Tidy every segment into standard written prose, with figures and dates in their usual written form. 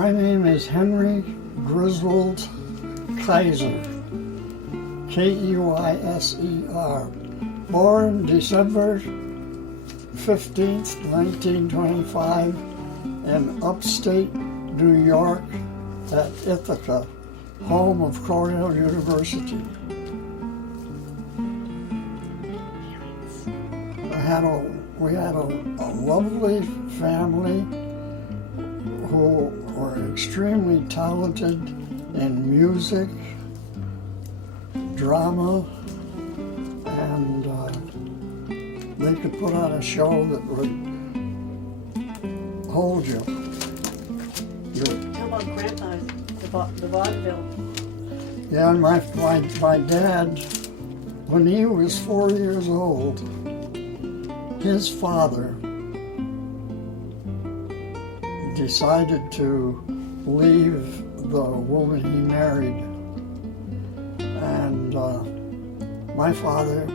My name is Henry Griswold Kaiser, Keyser, born December 15th, 1925 in upstate New York at Ithaca, home of Cornell University. We had a lovely family who were extremely talented in music, drama, and they could put on a show that would hold you. How about Grandpa's, the vaudeville? Yeah, and my dad, when he was 4 years old, his father decided to leave the woman he married, and my father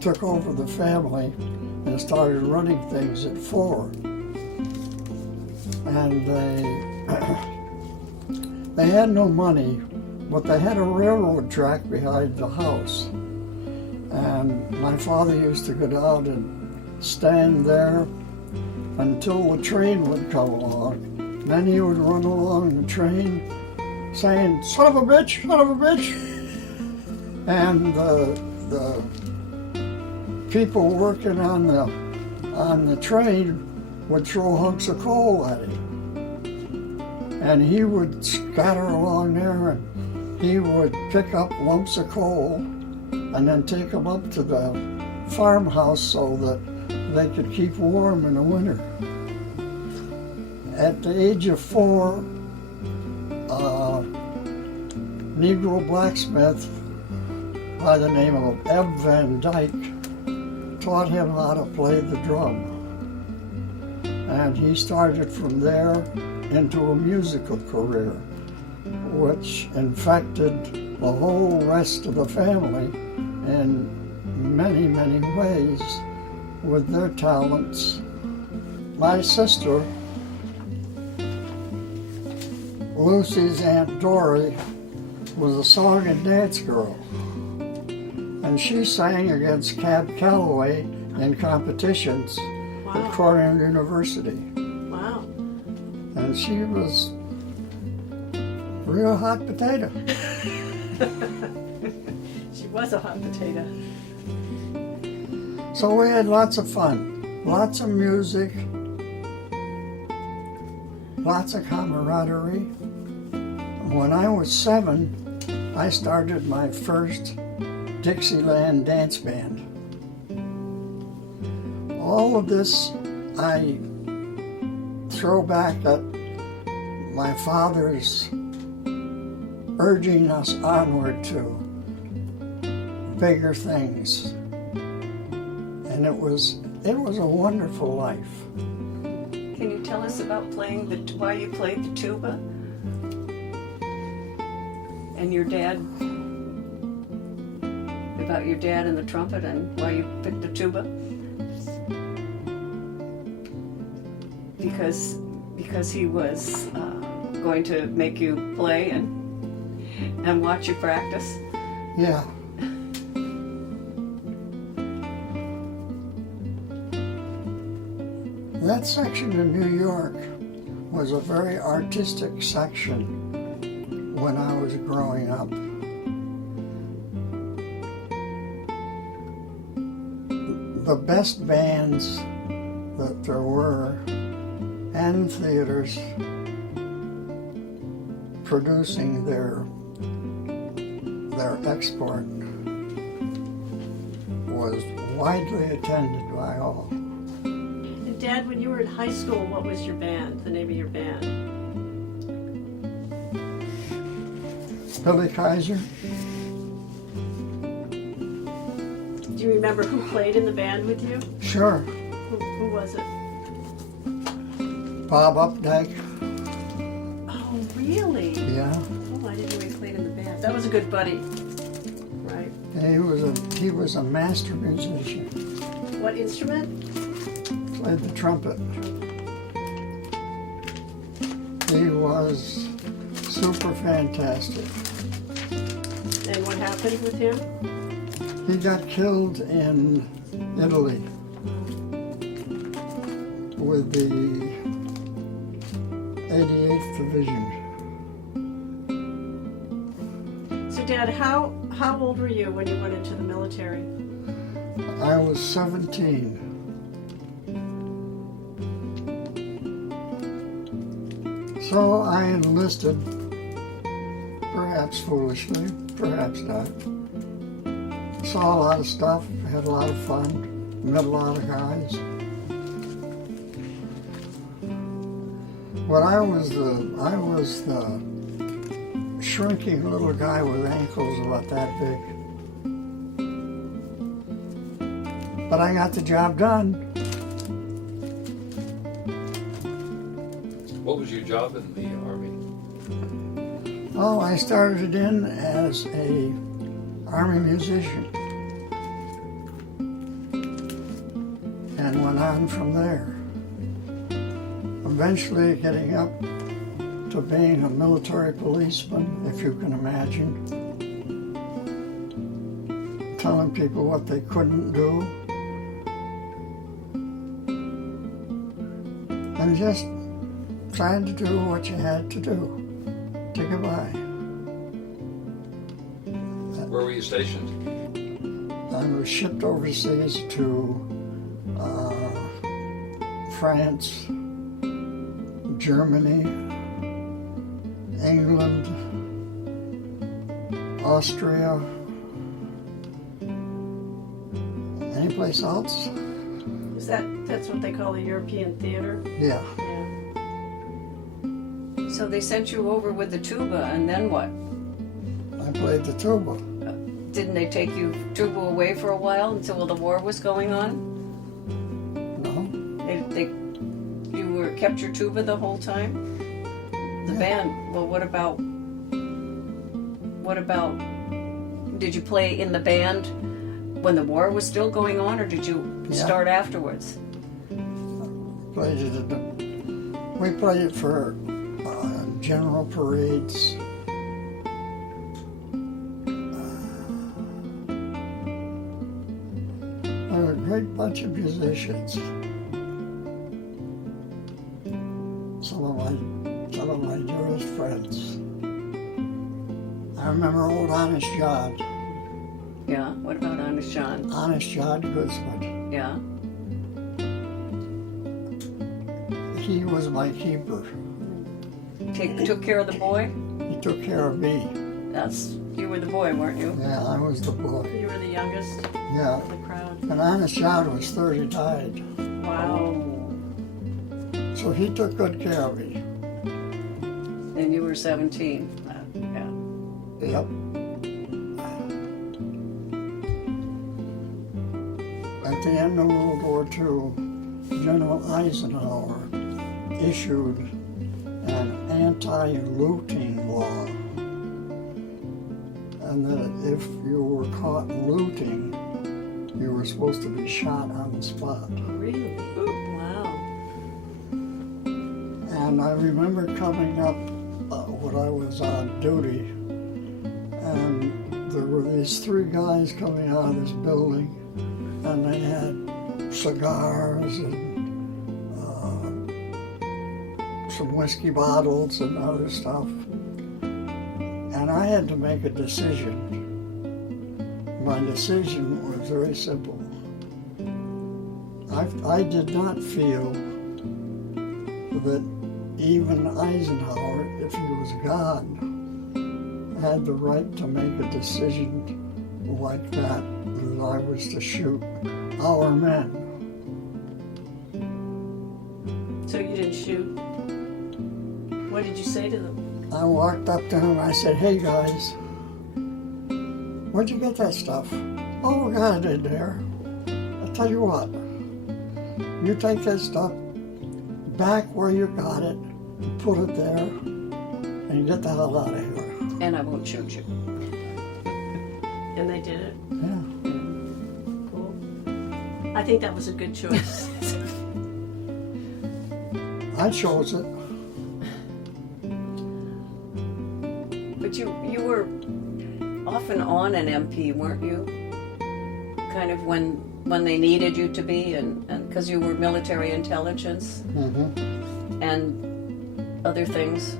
took over the family and started running things at 4. And they had no money, but they had a railroad track behind the house. And my father used to go down and stand there until the train would come along. Then he would run along the train saying, "Son of a bitch, son of a bitch." And the people working on the train would throw hunks of coal at him. And he would scatter along there, and he would pick up lumps of coal and then take them up to the farmhouse so that they could keep warm in the winter. At the age of 4, a Negro blacksmith by the name of Eb Van Dyke taught him how to play the drum. And he started from there into a musical career, which infected the whole rest of the family in many, many ways with their talents. My sister, Lucy's Aunt Dory, was a song and dance girl. And she sang against Cab Calloway in competitions at Cornell University. Wow. And she was a real hot potato. She was a hot potato. So we had lots of fun, lots of music, lots of camaraderie. When I was 7, I started my first Dixieland dance band. All of this I throw back at my father's urging us onward to bigger things. And it was a wonderful life. Can you tell us about why you played the tuba? And your dad, about your dad and the trumpet and why you picked the tuba? Because he was going to make you play and watch you practice? Yeah. That section of New York was a very artistic section when I was growing up. The best bands that there were and theaters producing their export was widely attended by all. And Dad, when you were in high school, what was your band, the name of your band? Billy Kaiser. Do you remember who played in the band with you? Sure. Who was it? Bob Updike. Oh, really? Yeah. Oh, I didn't know he played in the band. That was a good buddy, right? He was a master musician. What instrument? Played the trumpet. He was super fantastic. And what happened with him? He got killed in Italy with the 88th Division. So, Dad, how old were you when you went into the military? I was 17. So I enlisted, perhaps foolishly, perhaps not. Saw a lot of stuff, had a lot of fun, met a lot of guys. But I was the shrinking little guy with ankles about that big. But I got the job done. What was your job in the Army? Oh, I started in as a Army musician and went on from there. Eventually getting up to being a military policeman, if you can imagine. Telling people what they couldn't do. And just trying to do what you had to do to get by. Where were you stationed? I was shipped overseas to France, Germany, England, Austria, any place else? Is that's what they call the European theater? Yeah. Yeah. So they sent you over with the tuba, and then what? I played the tuba. Didn't they take you tuba away for a while until the war was going on? No? You were kept your tuba the whole time? The Yeah. band. Well, what about? Did you play in the band when the war was still going on, or did you Yeah. start afterwards? Played it we played it for general parades. There were a great bunch of musicians. Some of my dearest friends. I remember old Honest John. Yeah. What about Honest John? Honest John Goodsman. Yeah. He was my keeper. Took care of the boy. He took care of me. You were the boy, weren't you? Yeah, I was the boy. You were the youngest Yeah. of the crowd. And Honest John was 30, died. Wow. So he took good care of me. And you were 17. Yeah. Yep. At the end of World War II, General Eisenhower issued an anti-looting law. And that if you were caught looting, you were supposed to be shot on the spot. Really? Wow. And I remember coming up when I was on duty, and there were these three guys coming out of this building, and they had cigars and some whiskey bottles and other stuff. And I had to make a decision. My decision was very simple. I did not feel that even Eisenhower, if he was God, had the right to make a decision like that I was to shoot our men. So you didn't shoot? What did you say to them? I walked up to him and I said, "Hey guys, where'd you get that stuff?" "Oh, we got it in there." "I'll tell you what, you take that stuff back where you got it, and put it there, and get the hell out of here." And I won't shoot you. And they did it? Yeah. Cool. I think that was a good choice. I chose it. But you were off and on an MP, weren't you? Kind of when they needed you to be, and because you were military intelligence Mm-hmm. and other things.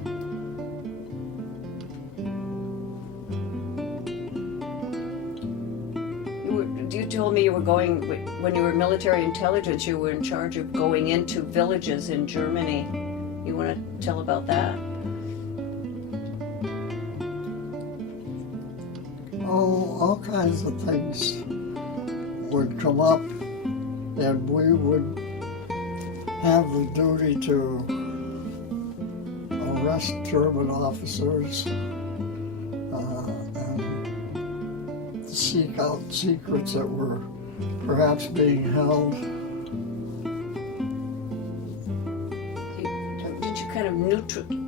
You told me you were going, when you were military intelligence, you were in charge of going into villages in Germany. You want to tell about that? Oh, all kinds of things would come up, and we would have the duty to arrest German officers and seek out secrets that were perhaps being held. Did you kind of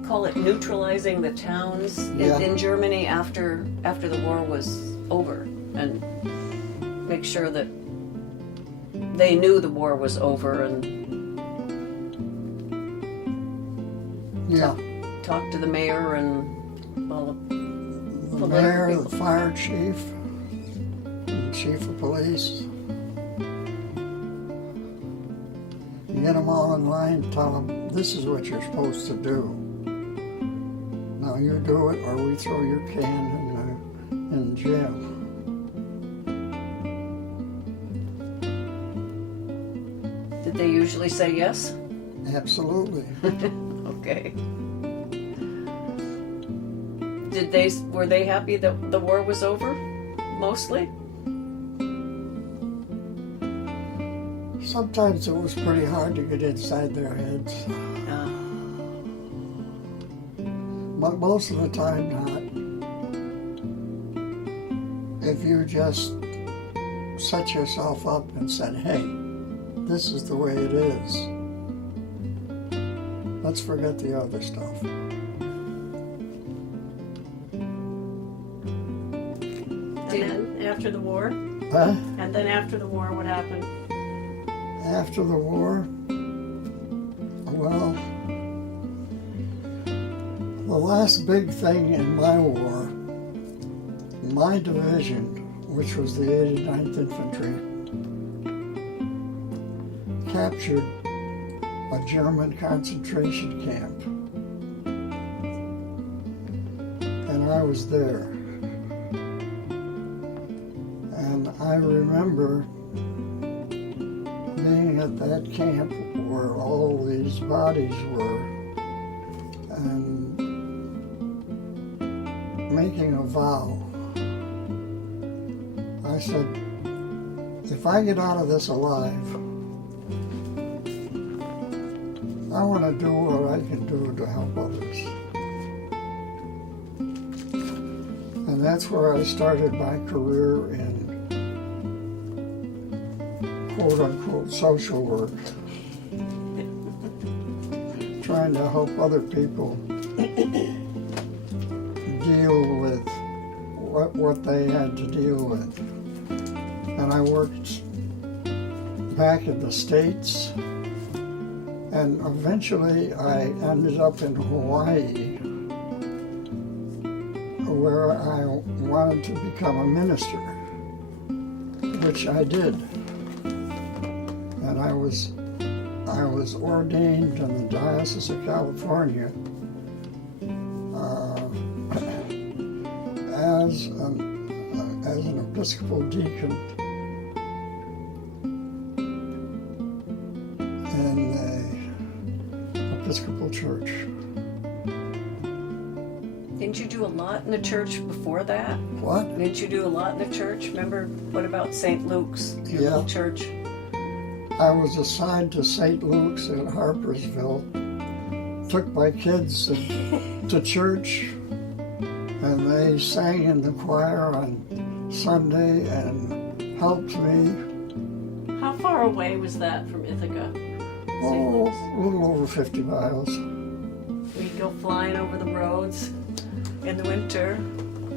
call it neutralizing the towns Yeah. in Germany after the war was over, and make sure that they knew the war was over, and Yeah, talk to the mayor and all the the mayor, the fire chief, the chief of police. You get them all in line, tell them, this is what you're supposed to do. Now you do it, or we throw your can in jail. Did they usually say yes? Absolutely. Okay. Were they happy that the war was over? Mostly? Sometimes it was pretty hard to get inside their heads, but most of the time not. If you just set yourself up and said, hey, this is the way it is, let's forget the other stuff. And then after the war? Huh? And then after the war, what happened? After the war, well, the last big thing in my war, my division, which was the 89th Infantry, captured a German concentration camp. And I was there. And I remember being at that camp where all these bodies were and making a vow. I said, if I get out of this alive, I want to do what I can do to help others. And that's where I started my career in quote-unquote social work, trying to help other people deal with what they had to deal with. And I worked back in the States, and eventually I ended up in Hawaii, where I wanted to become a minister, which I did. And I was ordained in the Diocese of California as an Episcopal deacon in the Episcopal Church. Didn't you do a lot in the church before that? What? Didn't you do a lot in the church? Remember, what about St. Luke's, your Yeah. little church? I was assigned to St. Luke's in Harpersville, took my kids to church, and they sang in the choir on Sunday and helped me. How far away was that from Ithaca? Oh, a little over 50 miles. We'd go flying over the roads in the winter,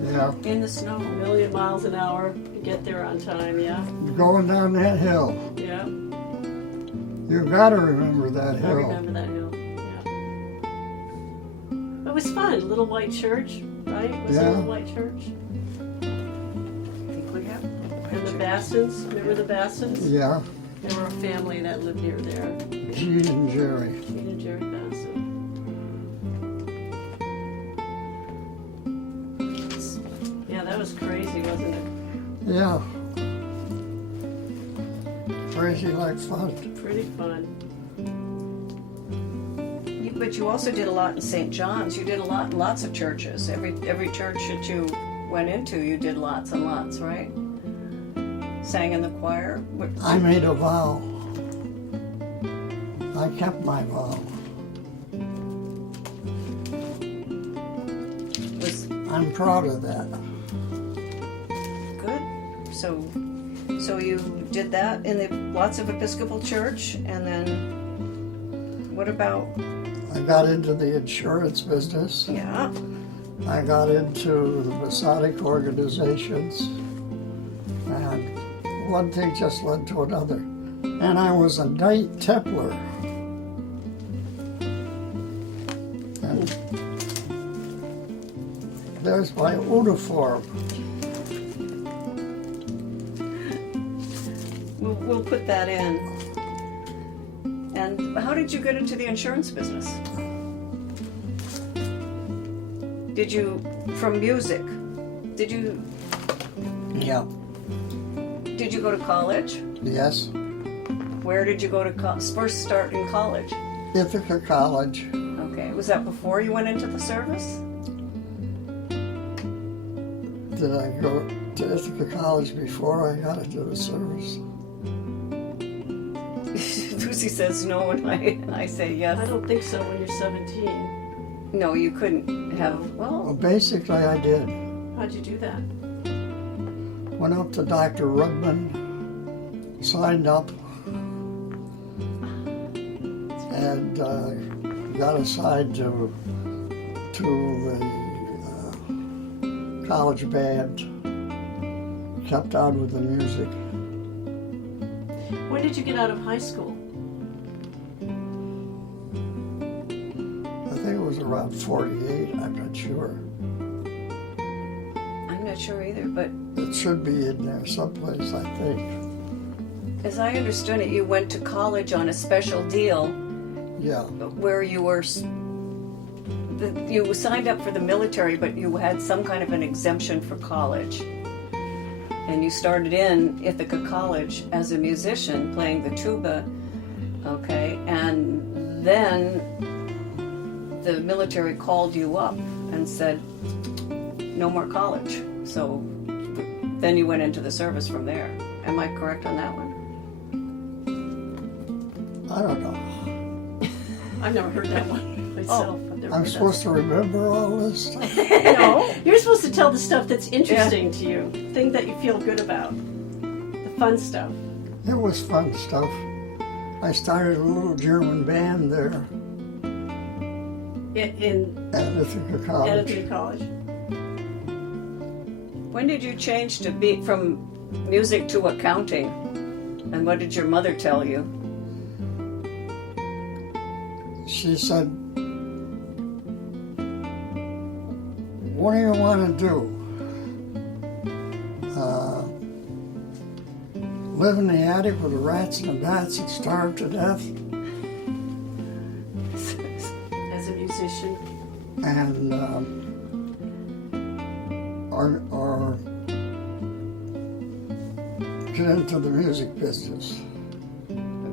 Yeah, In the snow. a million miles an hour to get there on time, yeah? going down that hill. Yeah, You gotta remember that I hill. remember that hill, yeah. It was fun, little white church, right? Was it Yeah. a white church? I think we have. And the Bassons, remember the Bassons? Yeah, They were a family that lived near there. Gene and Jerry. Gene and Jerry Basson. Yeah, that was crazy, wasn't it? Yeah. Crazy like fun. Pretty fun. But you also did a lot in St. John's. You did a lot in lots of churches. Every church that you went into, you did lots and lots, right? Sang in the choir. I made a vow. I kept my vow. Was I'm proud of that. good. So you did that in the lots of Episcopal church, and then what about? I got into the insurance business. Yeah. I got into the Masonic organizations. And one thing just led to another. And I was a Knight Templar. And there's my uniform. We'll put that in. And how did you get into the insurance business? Did you, from music, did you Yeah. go to college? Yes. Where did you go to first start in college? Ithaca College. Okay, was that before you went into the service? Did I go to Ithaca College before I got into the service? Lucy says no, and I say I yes. don't think so when you're 17. No, you couldn't have. Well, Well, basically I did. How'd you do that? Went up to Dr. Rudman, signed up, and got assigned to the college band. Kept on with the music. When did you get out of high school? I think it was around 48. I'm not sure. I'm not sure either, but It should be in there someplace, I think. as I understood it, you went to college on a special deal Yeah. where you were. You signed up for the military, but you had some kind of an exemption for college. And you started in Ithaca College as a musician playing the tuba, okay? And then the military called you up and said, no more college. So then you went into the service from there. Am I correct on that one? I don't know. I've never heard that one myself. I've never I'm heard supposed to remember all this stuff. that. No, you're supposed to tell the stuff that's interesting to you, things that you feel good about, the fun stuff. It was fun stuff. I started a little German band there In at Ithaca College. Edison College. When did you change to be from music to accounting? And what did your mother tell you? She said, what do you want to do? Live in the attic with the rats and the bats and starve to death? As a musician. And or get into the music business.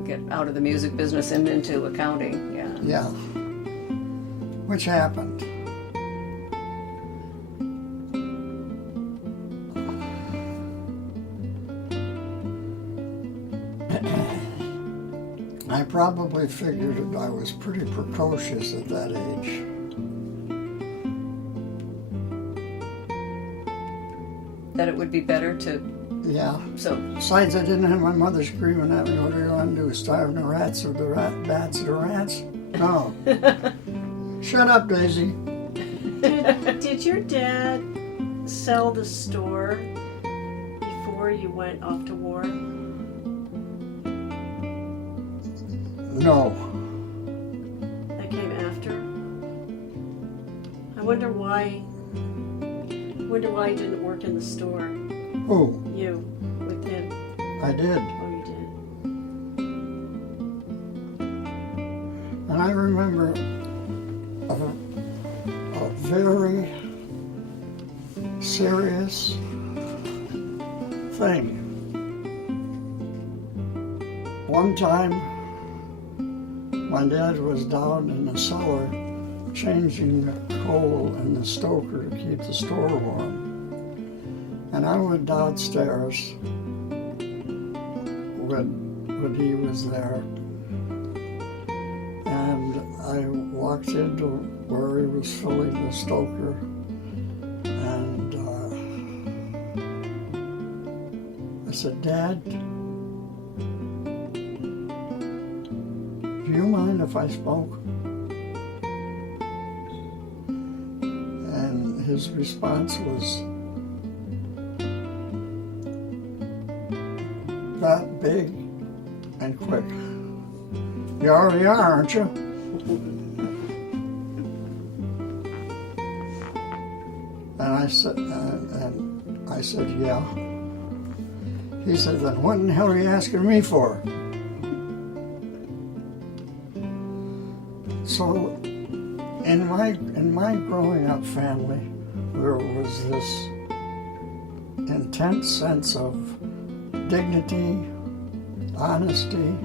Get out of the music business and into accounting, yeah. Yeah. Which happened. I probably figured that I was pretty precocious at that age. That it would be better to, Yeah. so, Besides, I didn't have my mother screaming at me, what are you going to do, starve the rats or the bats or the rats? No. Shut up, Daisy. Did your dad sell the store before you went off to war? No. That came after? I wonder why Wonder why you didn't work in the store. Who? You, with him. I did. Oh, you did. And I remember a very serious thing. One time, my dad was down in the cellar changing the coal in the stoker to keep the store warm. And I went downstairs when he was there. And I walked into where he was filling the stoker, and I said, "Dad, do you mind if I smoke?" And his response was that big and quick. "You already are, aren't you?" And I said, "Yeah." He said, "Then what in the hell are you asking me for?" So, in my growing up family, there was this intense sense of dignity, honesty,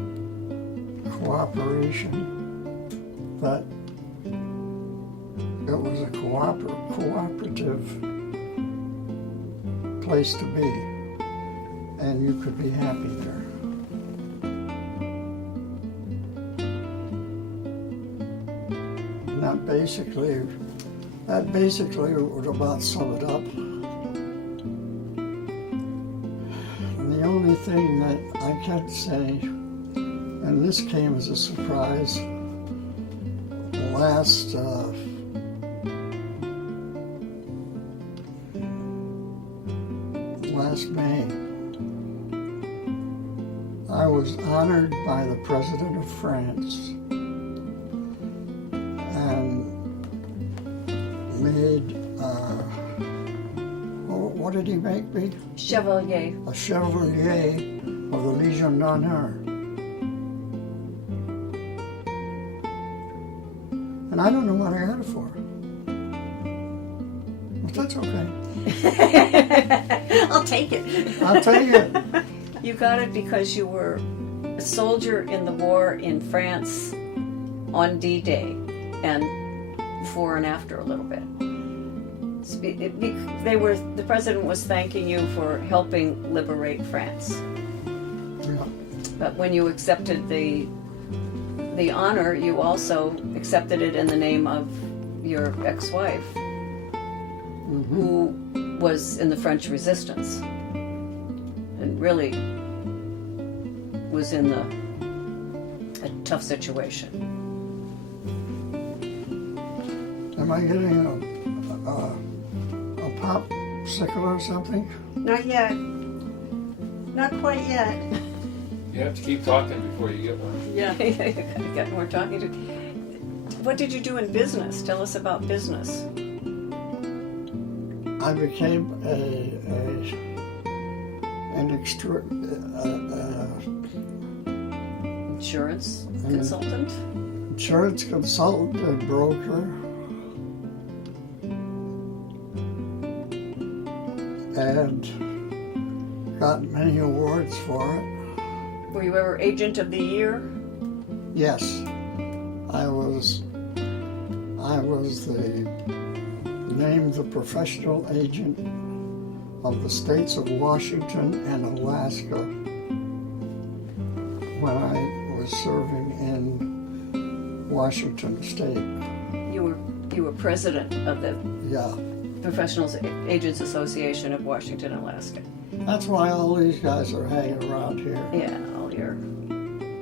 cooperation, that it was a cooperative place to be, and you could be happy there. And that basically would about sum it up. And the only thing that I can say, and this came as a surprise, last May, I was honored by the President of France and made, what did he make me? Chevalier. A Chevalier of the Legion d'Honneur. And I don't know what I got it for. But that's okay. I'll take it. I'll take it. You got it because you were a soldier in the war in France on D-Day and before and after a little bit. The president was thanking you for helping liberate France. Yeah. But when you accepted the honor, you also accepted it in the name of your ex-wife, who was in the French Resistance and really was in a tough situation. Am I getting a popsicle or something? Not yet. Not quite yet. You have to keep talking before you get one. Yeah. Got more talking to. What did you do in business? Tell us about business. I became an Insurance consultant? insurance consultant and broker, and got many awards for it. Were you ever agent of the year? Yes, I was named the professional agent of the states of Washington and Alaska when I was serving in Washington State. You were president of the Yeah, Professional Agents Association of Washington, Alaska. that's why all these guys are hanging around here. Yeah, all your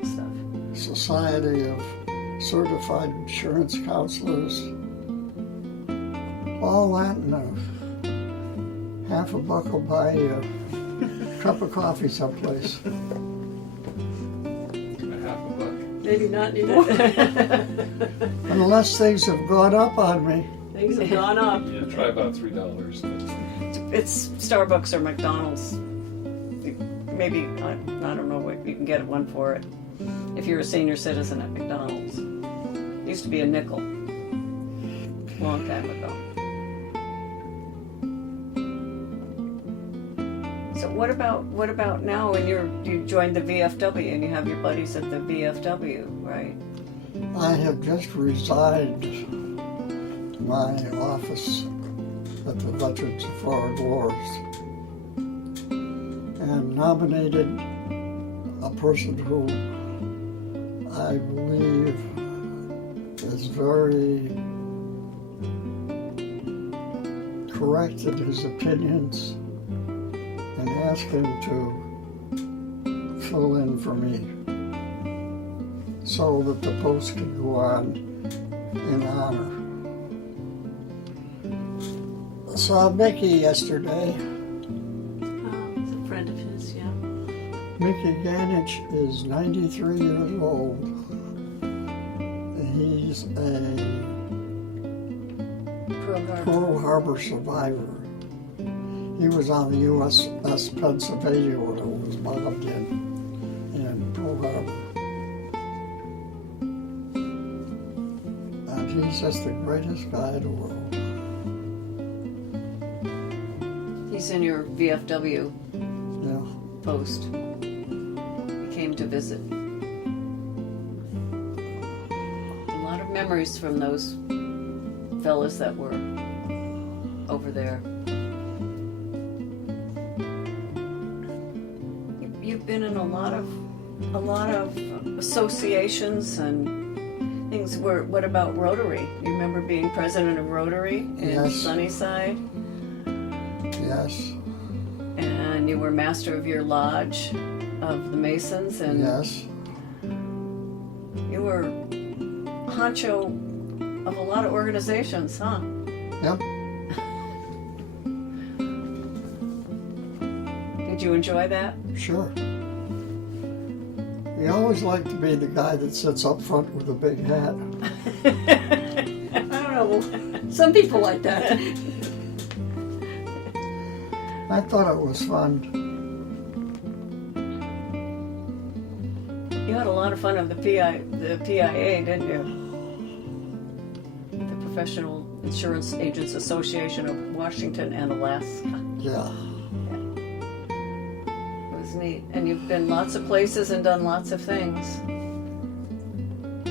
stuff. Society of Certified Insurance Counselors. All that and half a buck will buy you a cup of coffee someplace. A half a buck. Maybe not neither. Unless things have gone up on me. Things have gone up. Yeah, try about $3. it's Starbucks or McDonald's. Maybe, I don't know what you can get one for it if you're a senior citizen at McDonald's. It used to be a nickel, long time ago. So what about now when you joined the VFW and you have your buddies at the VFW, right? I have just resigned my office at the Veterans of Foreign Wars and nominated a person who I believe is very correct in his opinions, and asked him to fill in for me so that the post could go on in honor. I saw Mickey yesterday. It's a friend of his, yeah. Mickey Ganich is 93 years old. He's a Pearl Harbor survivor. He was on the USS Pennsylvania when it was bombed in Pearl Harbor. And he's just the greatest guy in the world. He's in your VFW Yeah. post. He came to visit. A lot of memories from those fellas that were over there. You've been in a lot of associations and things. What about Rotary? You remember being president of Rotary in Yes. Sunnyside? Yes. And you were master of your lodge of the Masons, and Yes. you were honcho of a lot of organizations, huh? Yep. Did you enjoy that? Sure. You always like to be the guy that sits up front with a big hat. I don't know. Some people like that. I thought it was fun. You had a lot of fun of the PIA, didn't you? The Professional Insurance Agents Association of Washington and Alaska. Yeah. It was neat. And you've been lots of places and done lots of things.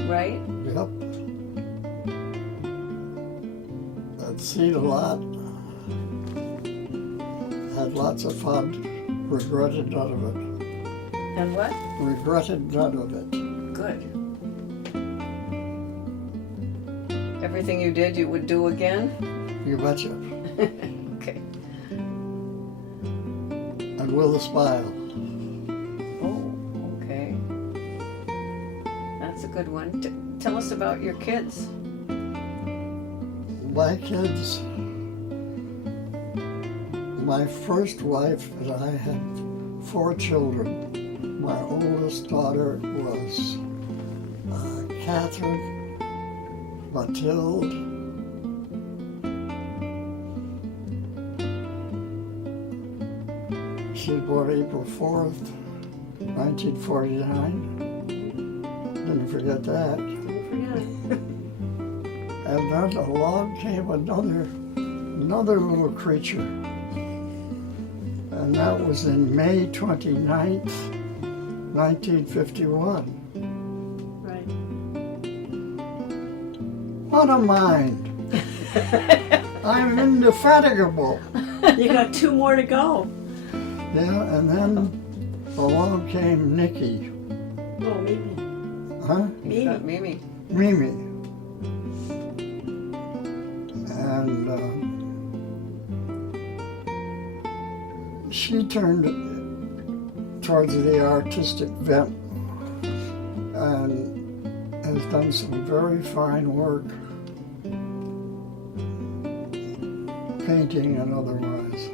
Right? Yep. I'd seen a lot. Had lots of fun. Regretted none of it. And what? Regretted none of it. Good. Everything you did, you would do again? You betcha. Okay. And with a smile. Oh, okay. That's a good one. Tell us about your kids. My kids, my first wife and I had 4 children. My oldest daughter was Catherine, Mathilde, she was born April 4th, 1949. Didn't forget that. Don't forget it. And then along came another little creature. And that was in May 29th, 1951. Right. What a mind! I'm indefatigable. You got 2 more to go. Yeah, and then along came Nikki. Oh, Mimi. Huh? Mimi. Mimi. And she turned towards the artistic bent and has done some very fine work, painting and otherwise.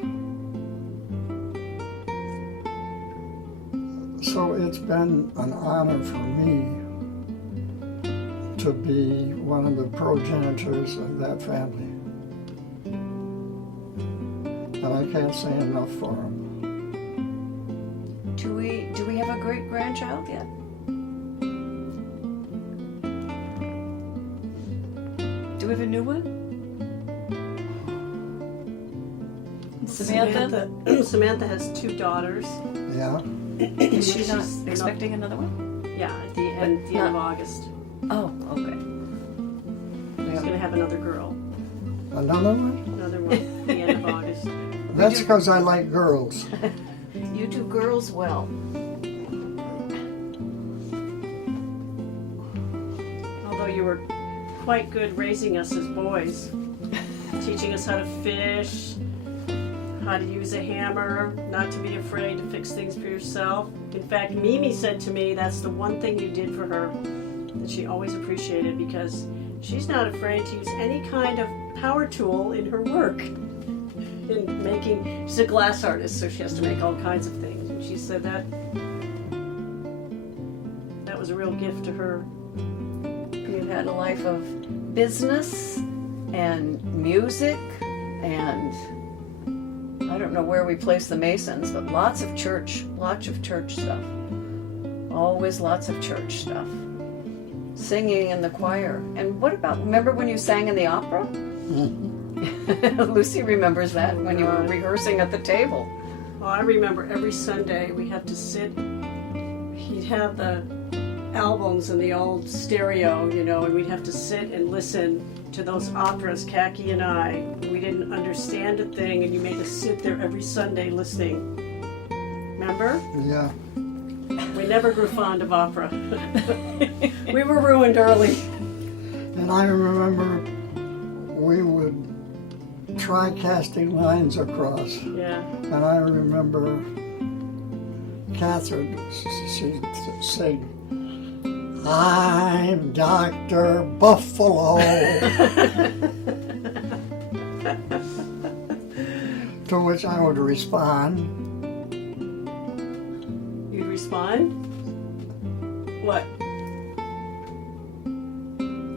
So it's been an honor for me to be one of the progenitors of that family. and I can't say enough for him. Do we have a great grandchild yet? Do we have a new one? Samantha? Samantha has 2 daughters. Yeah. Is she not expecting another one? Yeah, at the end of August. Oh, okay. She's going to have another girl. Another one? Another one at the end of August. That's because I like girls. You do girls well. Although you were quite good raising us as boys, teaching us how to fish, how to use a hammer, not to be afraid to fix things for yourself. In fact, Mimi said to me that's the one thing you did for her that she always appreciated, because she's not afraid to use any kind of power tool in her work. In making, she's a glass artist, so she has to make all kinds of things. And she said that was a real gift to her. You had a life of business and music and I don't know where we place the Masons, but lots of church stuff. Always lots of church stuff. Singing in the choir. And what about, remember when you sang in the opera? Lucy remembers that when you were rehearsing at the table. Well, I remember every Sunday we had to sit, he'd have the albums in the old stereo, you know, and we'd have to sit and listen to those operas, Khaki and I. We didn't understand a thing, and you made us sit there every Sunday listening. Remember? Yeah. We never grew fond of opera. We were ruined early. And I remember we would try casting lines across. Yeah. And I remember Catherine, she'd sing, "I'm Dr. Buffalo." To which I would respond. You'd respond? What?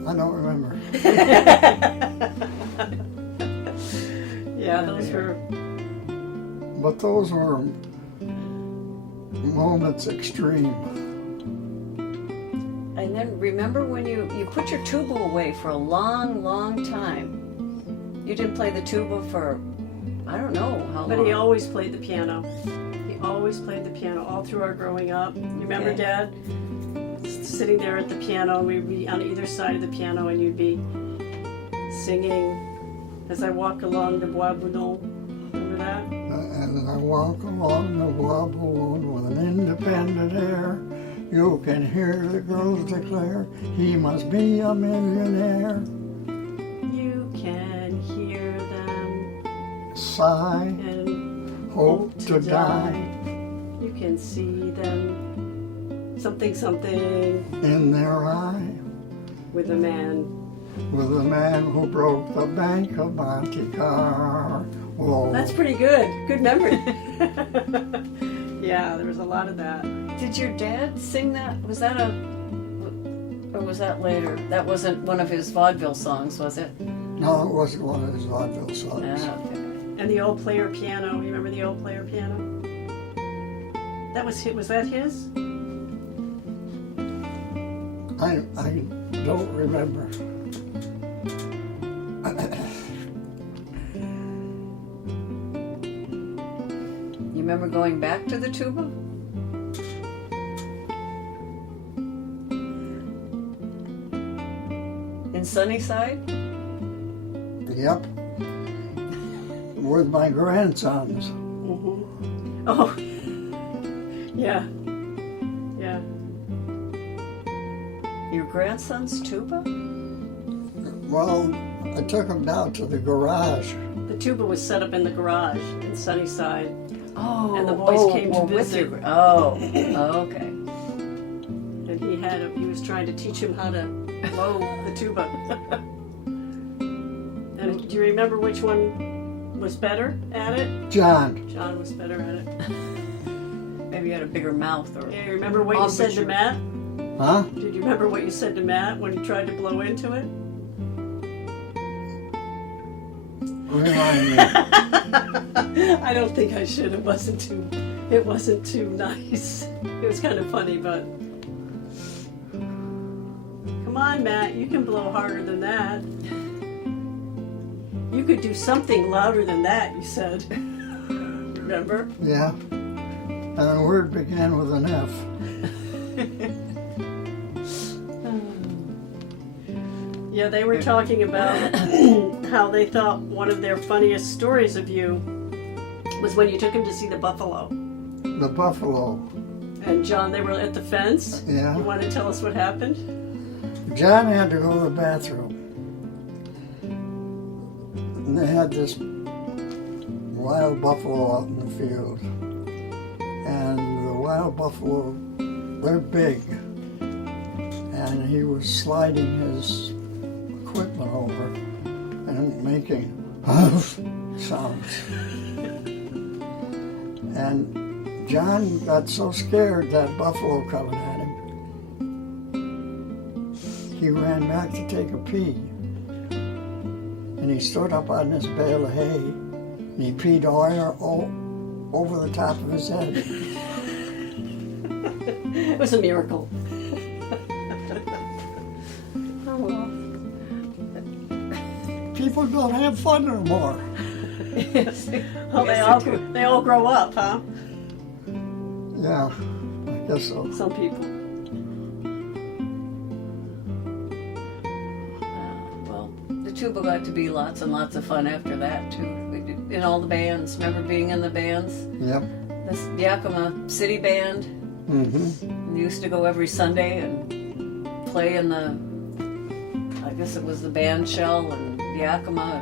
I don't remember. Yeah, those were... But those were moments extreme. And then remember when you put your tuba away for a long, long time. You didn't play the tuba for, I don't know how long. But he always played the piano. He always played the piano all through our growing up. You remember, Okay. Dad? Sitting there at the piano, we'd be on either side of the piano, and you'd be singing as I walk along the Bois Bouillon. Remember that? As I walk along the Bois Bouillon with an independent air, you can hear the girls declare, he must be a millionaire. You can hear them Sigh, and hope to die. You can see them. Something, something In their eye, with a man. with the man who broke the bank of Monte Carlo. That's pretty good. Good memory. Yeah, there was a lot of that. Did your dad sing that? Was that or was that later? That wasn't one of his vaudeville songs, was it? No, it wasn't one of his vaudeville songs. Ah, okay. And the old player piano. You remember the old player piano? That was that his? I don't remember. You remember going back to the tuba? In Sunnyside? Yep. With my grandsons. Mm-hmm. Oh, yeah, yeah. Your grandson's tuba? Well, I took them down to the garage. The tuba was set up in the garage in Sunnyside. Oh, And the boys came to with visit. you. Oh, okay. And he was trying to teach him how to blow the tuba. And do you remember which one was better at it? John. John was better at it. Maybe you had a bigger mouth or. Yeah, you remember what you said to Matt? Huh? Did you remember what you said to Matt when he tried to blow into it? Remind me. I don't think I should. It wasn't too nice. It was kind of funny, but come on, Matt, you can blow harder than that. You could do something louder than that, you said. Remember? Yeah. And the word began with an F. Yeah, they were talking about how they thought one of their funniest stories of you was when you took him to see the buffalo. The buffalo. And John, they were at the fence. Yeah. You want to tell us what happened? John had to go to the bathroom. And they had this wild buffalo out in the field. And the wild buffalo, they're big. And he was sliding his equipment over and making sounds. And John got so scared that buffalo coming at him, he ran back to take a pee. And he stood up on this bale of hay and he peed all over the top of his head. It was a miracle. Oh, well. People don't have fun no more. Oh, they all grow up, huh? Yeah, I guess so. Some people. Well, the tuba got to be lots and lots of fun after that, too. We did, in all the bands. Remember being in the bands? Yep. This Yakima City Band. Mm-hmm. We used to go every Sunday and play in the, I guess it was the band shell and Yakima,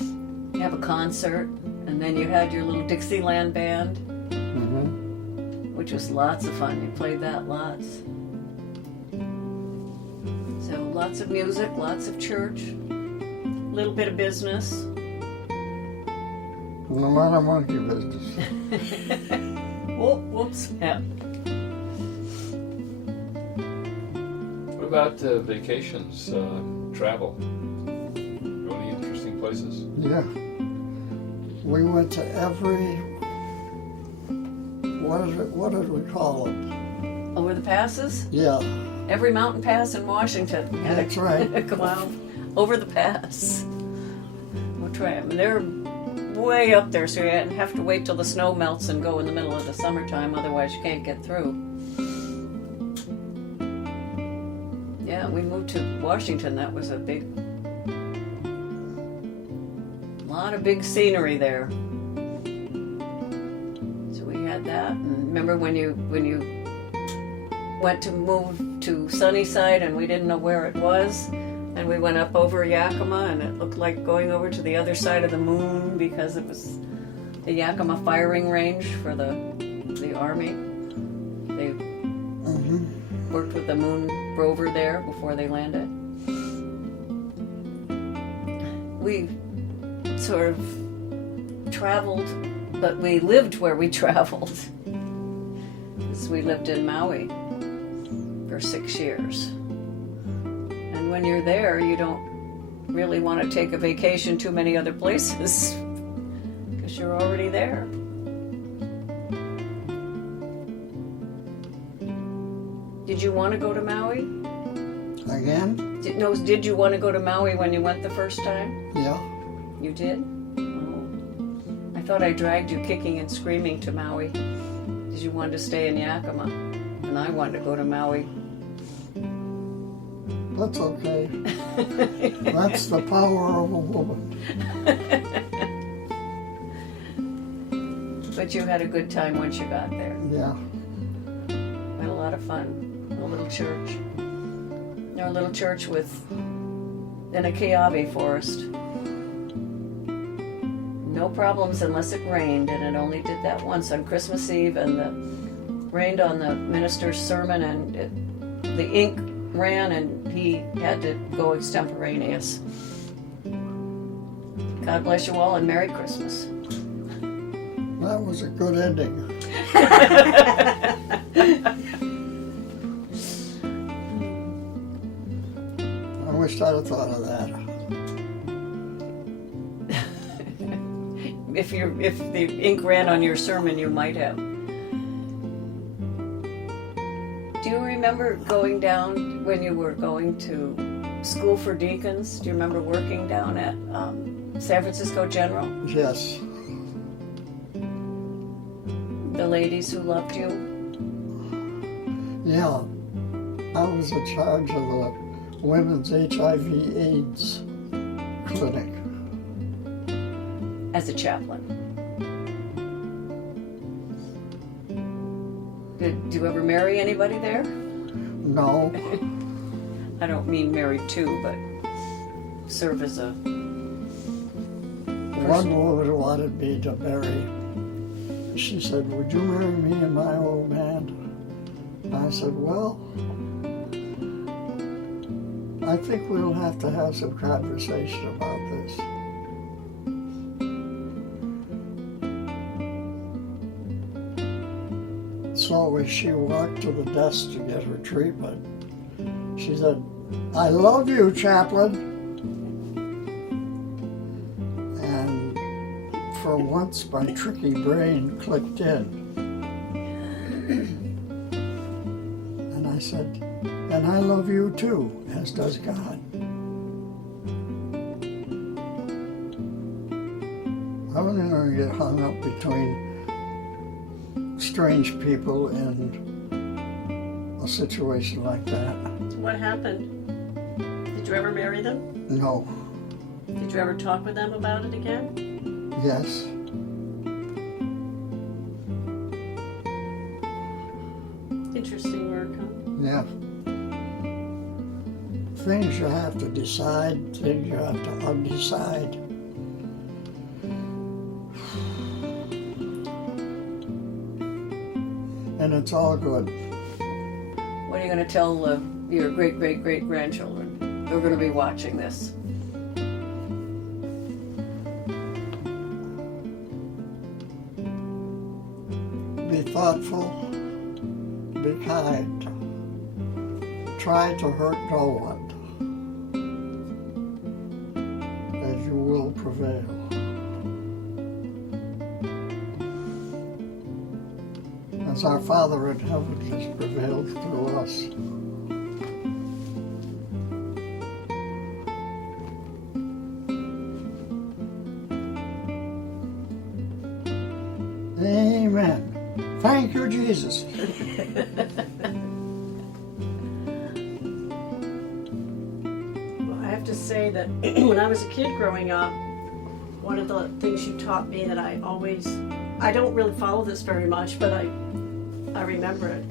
and have a concert. And then you had your little Dixieland band, Mm-hmm. which was lots of fun. You played that lots. So lots of music, lots of church, A little bit of business. A lot of monkey business. Oh, whoops. Yeah. What about vacations, travel? Go any interesting places? Yeah. We went to every, what did we call them? Over the passes? Yeah, Every mountain pass in Washington. We had to that's right. go out over the pass. We'll try them. They're way up there, so you have to wait till the snow melts and go in the middle of the summertime, otherwise you can't get through. Yeah, we moved to Washington. That was a lot of big scenery there. So we had that. And remember when you went to move to Sunnyside and we didn't know where it was, and we went up over Yakima and it looked like going over to the other side of the moon because it was the Yakima firing range for the Army. They Mm-hmm. worked with the moon rover there before they landed. We sort of traveled, but we lived where we traveled. So we lived in Maui for 6 years. And when you're there, you don't really want to take a vacation to many other places because you're already there. Did you want to go to Maui? Again? Did you want to go to Maui when you went the first time? Yeah. You did? Oh. I thought I dragged you kicking and screaming to Maui because you wanted to stay in Yakima, and I wanted to go to Maui. That's okay. That's the power of a woman. But you had a good time once you got there. Yeah. We had a lot of fun. A little church. Our little church in a Kiawe forest. No problems unless it rained, and it only did that once on Christmas Eve, and it rained on the minister's sermon, and the ink ran, and he had to go extemporaneous. God bless you all, and Merry Christmas. That was a good ending. I wished I'd have thought of that. if the ink ran on your sermon, you might have. Do you remember going down when you were going to school for deacons? Do you remember working down at San Francisco General? Yes. The ladies who loved you? Yeah. I was in charge of the women's HIV/AIDS clinic. As a chaplain. Did you ever marry anybody there? No. I don't mean married to, but serve as a One woman wanted me to marry. She said, "Would you marry me and my old man?" I said, "Well, I think we'll have to have some conversation about this." So as she walked to the desk to get her treatment, she said, "I love you, chaplain." And for once, my tricky brain clicked in. And I said, "And I love you too, as does God." I wasn't going to get hung up between strange people in a situation like that. What happened? Did you ever marry them? No. Did you ever talk with them about it again? Yes. Interesting work, huh? Yeah. Things you have to decide, things you have to undecide. And it's all good. What are you going to tell your great-great-great-grandchildren who are going to be watching this? Be thoughtful, be kind, try to hurt no one, as you will prevail. As our Father in heaven has prevailed through us. Amen. Thank you, Jesus. Well, I have to say that when I was a kid growing up, one of the things you taught me that I don't really follow this very much, but I remember it.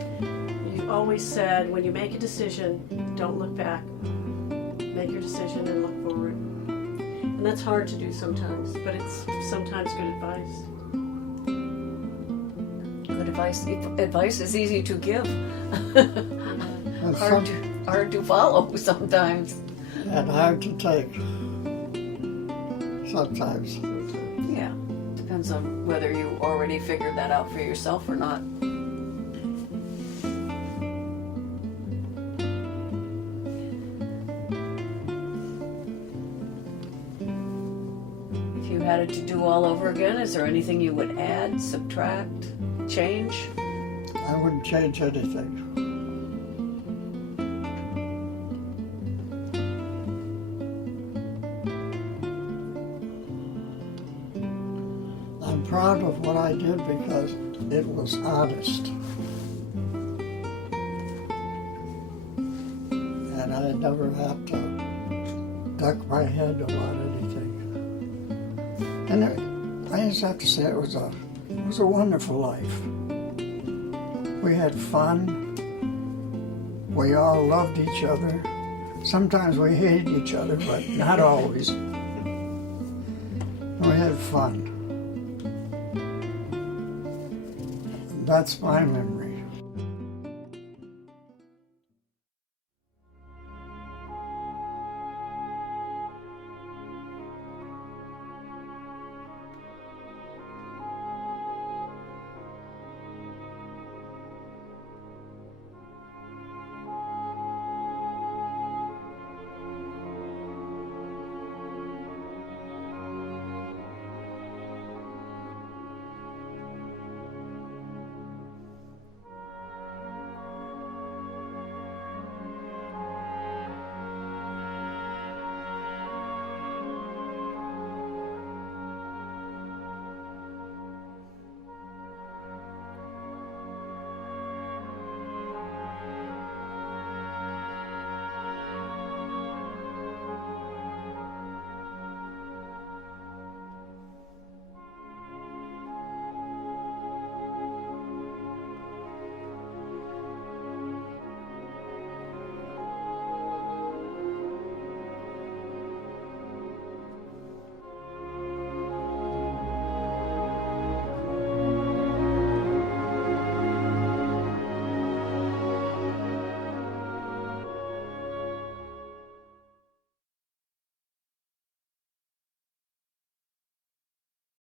You always said, when you make a decision, don't look back. Make your decision and look forward. And that's hard to do sometimes, but it's sometimes good advice. Good advice. Advice is easy to give. And hard to follow sometimes. and hard to take. Sometimes. Yeah. Depends on whether you already figured that out for yourself or not. If you had it to do all over again, is there anything you would add, subtract, change? I wouldn't change anything. I'm proud of what I did because it was honest. And I never have to duck my head about anything. And I just have to say it was a wonderful life. We had fun. We all loved each other. Sometimes we hated each other, but not always. We had fun. That's my memory.